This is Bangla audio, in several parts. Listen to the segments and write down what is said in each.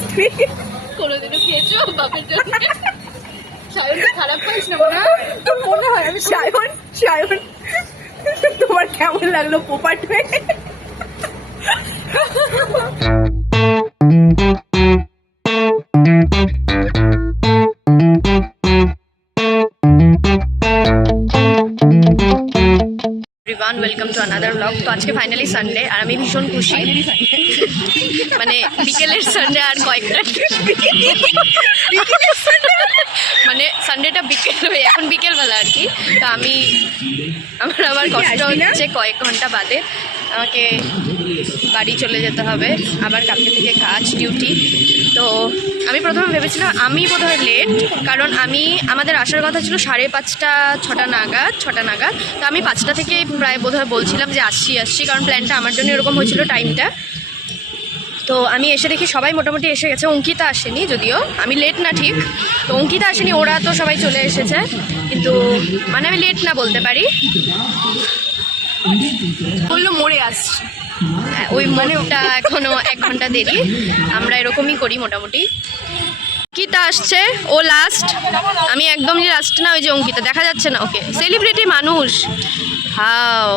স্ত্রী কোনোদিনও খেয়েছো? বাপের জন্য? খারাপ পাইস না মনে তো মনে হয় আমি সায়ন সায়ন তোমার কেমন লাগল পোপাট? হয়ে আনাদার ব্লগ তো আজকে ফাইনালি সানডে আর আমি ভীষণ খুশি। মানে বিকেলের সানডে আর কয়েকটা মানে সানডেটা বিকেল হয়ে এখন বিকেলবেলা আর কি। তো আমি আমার আবার কষ্ট হচ্ছে কয়েক ঘণ্টা বাদে। আমাকে বাড়ি চলে যেতে হবে। আবার কালকে থেকে কাজ ডিউটি তো আমি প্রথমে ভেবেছিলাম আমি বোধহয় লেট কারণ আমি, আমাদের আসার কথা ছিল সাড়ে পাঁচটা, ছটা নাগাদ ছটা নাগাদ। তো আমি পাঁচটা থেকে প্রায় বোধহয় বলছিলাম যে আসছি আসছি, কারণ প্ল্যানটা আমার জন্য এরকম হয়েছিল টাইমটা তো আমি এসে দেখি সবাই মোটামুটি এসে গেছে, অঙ্কিতা আসেনি যদিও। আমি লেট না ঠিক। তো অঙ্কিতা আসেনি, ওরা তো সবাই চলে এসেছে। কিন্তু মানে আমি লেট না বলতে পারি। বলল মরে আসছি। হ্যাঁ, ওই মোড়টা এখনও এক ঘণ্টা দেরি। আমরা এরকমই করি মোটামুটি। অঙ্কিতা আসছে ও লাস্ট আমি একদমই লাস্ট না ওই যে অঙ্কিতা। দেখা যাচ্ছে না ওকে। সেলিব্রিটি মানুষ। হাও।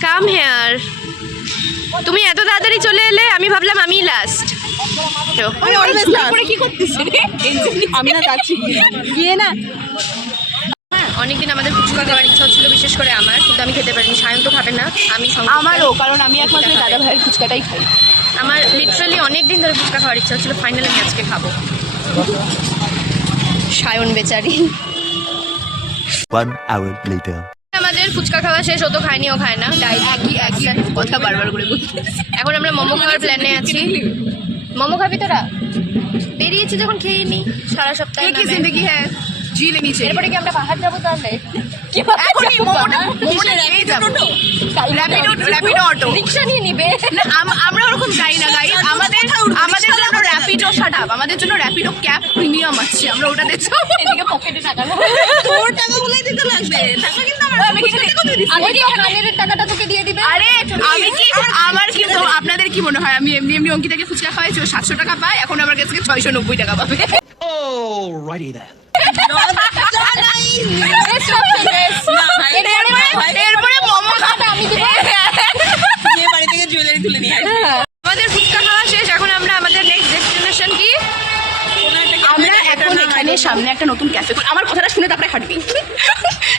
কাম হেয়ার তুমি এত তাড়াতাড়ি চলে এলে আমি ভাবলাম আমি লাস্ট কি করতেছি আমি না যাচ্ছি গিয়ে না অনেকদিন আমাদের ফুচকা খাওয়ার ইচ্ছা হচ্ছিল বিশেষ করে আমার কিন্তু আমি খেতে পারিনি। সায়ন তো খাবে না আমি আমারও কারণ আমি একমাত্র দাদা ভাইয়ের ফুচকাটাই খাই। আমার লিটারালি অনেক দিন ধরে ফুচকা খাওয়ার ইচ্ছা হচ্ছিল ফাইনালি আমি আজকে খাব। সায়ন বেচারি। আমাদের ফুচকা খাওয়া শেষ ও তো খায়নি ও খায় না। একই একই কথা বারবার করে এখন আমরা মোমো খাওয়ার প্ল্যানে আছি। মোমো খাবি তোরা? বেরিয়েছি যখন খেয়ে নি। সারা সপ্তাহে কি জিন্দগি হ্যাঁ। নিচে এরপরে কি আমরা পাহাড় যাব তাহলে? কি আচ্ছা, মোমোটা অটো রিক্সা নিয়ে নিবে। আমরা ওরকম যাই না গাই আমাদের আমাদের জন্য র্যাপিডো শাট আপ আমাদের জন্য র্যাপিডো ক্যাব প্রিমিয়াম আছে। আমরা ওটা দেখছি এদিকে পকেটে টাকা তোর টাকা দিতে লাগবে। টাকা কিন্তু আমি আমি কি কানের টাকাটা তোকে দিয়ে দিবে। আরে আমি কি আমার আপনাদের কি মনে হয়? আমি এমনি এমনি অঙ্কিতাকে ফুচকা খাওয়াই 700 টাকা পাই এখন আমার কাছে 690 টাকা পাবে। অলরাইটি দেন এরপরে এরপরে মোমো খাটা আমি দিব বাড়ি থেকে জুয়েলারি তুলে নিয়ে আমাদের ফুচকা খাওয়া শেষ এখন আমরা আমাদের নেক্সট ডেস্টিনেশন কি আমরা এখন এখানে সামনে একটা নতুন ক্যাফে আমার কথাটা শুনে তারপরে হাঁটবি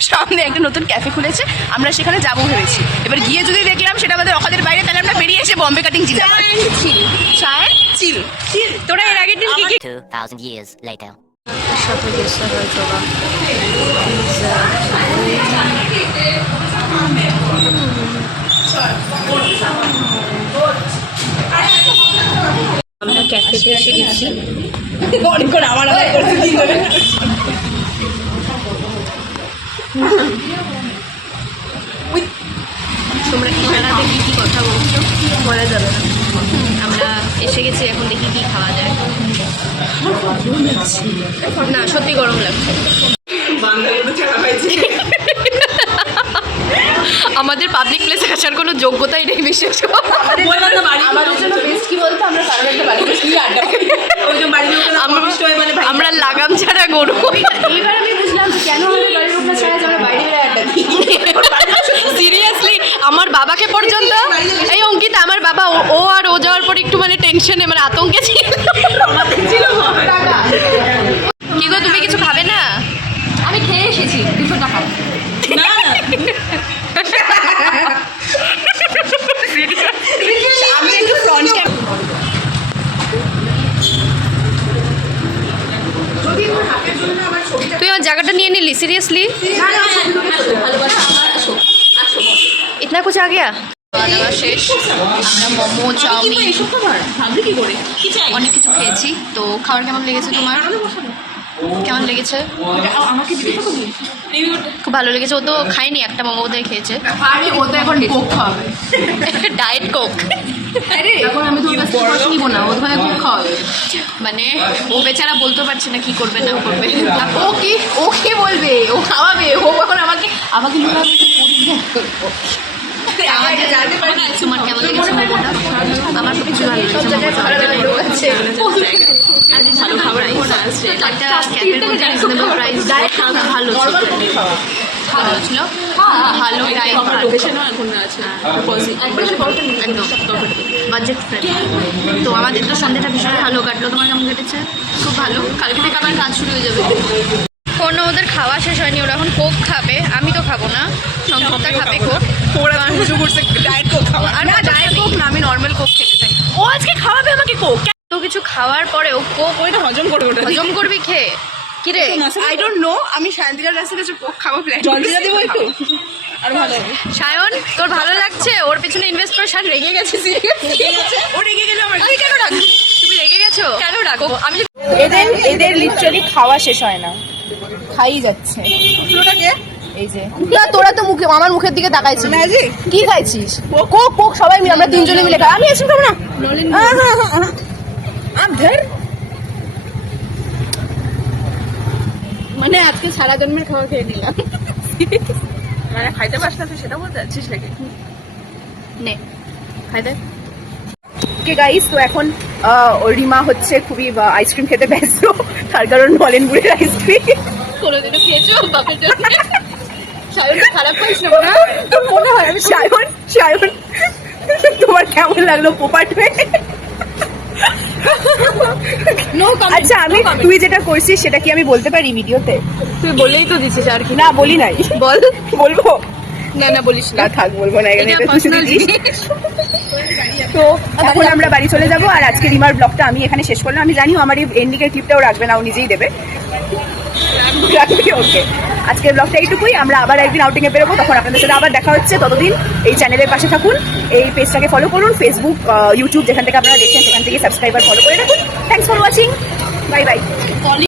সামনে একটা নতুন ক্যাফে খুলেছে আমরা সেখানে যাব ভেবেছি এবার গিয়ে যদি দেখলাম সেটা আমাদের অকাদের বাইরে তাহলে আমরা বেরিয়ে এসে বম্বে কাটিং চিল চায় চিল তোরা এর আগের দিন কি কি 2,000 years later. সাথে গেছে হয়তো বা। আমরা ক্যাফেতে এসে গেছি। আবার আবার করতে না, সত্যি গরম লাগছে। আমাদের পাবলিক প্লেসে আসার কোনো যোগ্যতাই নেই বিশেষ আমরা লাগাম ছাড়া গরু। সিরিয়াসলি আমার বাবাকে পর্যন্ত এই অঙ্কিত, আমার বাবা ও আর ও যাওয়ার পর একটু মানে টেনশনে মানে আতঙ্কে ছিল কি গো তুমি কিছু খাবে না আমি খেয়ে এসেছি দুশো টাকা না আমি একটু ফ্রন্ট ক্যাম তুই আমার সিরিয়াসলি কুছ আ গয়া খাওয়া শেষ। আমরা মোমো চাউমিন এসব খাবার? ভাবলি কি করে? কি চাই? অনেক কিছু খেয়েছি। তো খাবার কেমন লেগেছে তোমার? কেমন লেগেছে? খুব ভালো লেগেছে। ও তো খায়নি একটা মোমো বোধহয় খেয়েছে। Diet Coke. আরে এখন আমি তোর কাছ থেকে পয়সা নিব না ও তো কোক খাওয়াবে মানে ও বেচারা বলতে পারছে না কি করবে না করবে। ও কি ও কে বলবে? ও খাওয়াবে? ও এখন আমাকে আমাকে লুকাবে? কেমন লেগেছে? মোমোটা আমার খুব ভালো লেগেছে। ভালো খাবার একটা ক্যাফের মধ্যে রিজনেবল প্রাইস ভালো ছিল। ভালো ছিল। ভালো টাইম একদম। বাজেট তো আমাদের তো সন্ধ্যাটা ভীষণ ভালো কাটলো। তোমার কেমন কেটেছে? খুব ভালো। কালকে থেকে আমার কাজ শুরু হয়ে যাবে। কোনো ওদের খাওয়া শেষ হয়নি ওরা এখন কোক খাবে। আমি তো খাব না। সংযুক্তা খাবে কোক। ওরা শুরু করছে ডায়েট কোক খাওয়া। আর না ডায়েট কোক না আমি নর্মাল কোক খেতে চাই। ও আজকে খাওয়াবে আমাকে কোক? তো কিছু খাওয়ার পরেও কোক ওইটা হজম করবে ওটা হজম করবি খেয়ে কি রে? আই ডোন্ট নো আমি শান্তিকার কাছে কাছে কোক খাব প্ল্যান জল দিয়ে দেবো একটু? আর ভালো হবে। সায়ন তোর ভালো লাগছে? ওর পিছনে ইনভেস্ট করে শান রেগে গেছে ও রেগে গেলে আমার কেন রাখবি? তুমি রেগে গেছো? কেন রাখব? আমি এদের এদের লিটারালি খাওয়া শেষ হয় না। খাই যাচ্ছে। এই যে। না তোরা তো মুখে আমার মুখের দিকে তাকাইছিস। কি খাইছিস? কোক। কোক সবাই মিলে আমরা তিনজনে মিলে খাই। আমি এসব খাব না? আম ধর। মানে আজকে সারা জন্মের খাবার খেয়ে নিলাম। মানে খাইতে পারছ না তুই সেটা বলতে যাচ্ছিস নাকি? নে খাই দে। ওকে গাইস তো এখন রিমা হচ্ছে খুবই আইসক্রিম খেতে ব্যস্ত। তার কারণ নলেনগুড়ের আইসক্রিম কোনোদিনও খেয়েছো? বাপের জন্য সায়ন খারাপ পাইছ না মনে হয় আমি সায়ন সায়ন তোমার কেমন লাগল পোপাট? আচ্ছা আমি তুই যেটা করছিস সেটা কি আমি বলতে পারি ভিডিওতে? তুই বলেই তো দিছিস আর কি। না বলি নাই। বল। বলব? না না বলিস না। থাক বলব না এখানে। তো এখন আমরা বাড়ি চলে যাব আর আজকে রিমার ব্লগটা আমি এখানে শেষ করলাম। আমি জানিও আমার এই এন্ডিংয়ের ক্লিপটাও রাখবে না ও নিজেই দেবে। রাখবে ওকে। আজকের ব্লগটা এইটুকুই, আমরা আবার একদিন আউটিংয়ে বেরোবো, তখন আপনাদের সাথে আবার দেখা হচ্ছে ততদিন। এই চ্যানেলের পাশে থাকুন, এই পেজটাকে ফলো করুন ফেসবুক ইউটিউব যেখান থেকে আপনারা দেখছেন, সেখান থেকে সাবস্ক্রাইবার ফলো করে রাখুন। Thanks for watching bye bye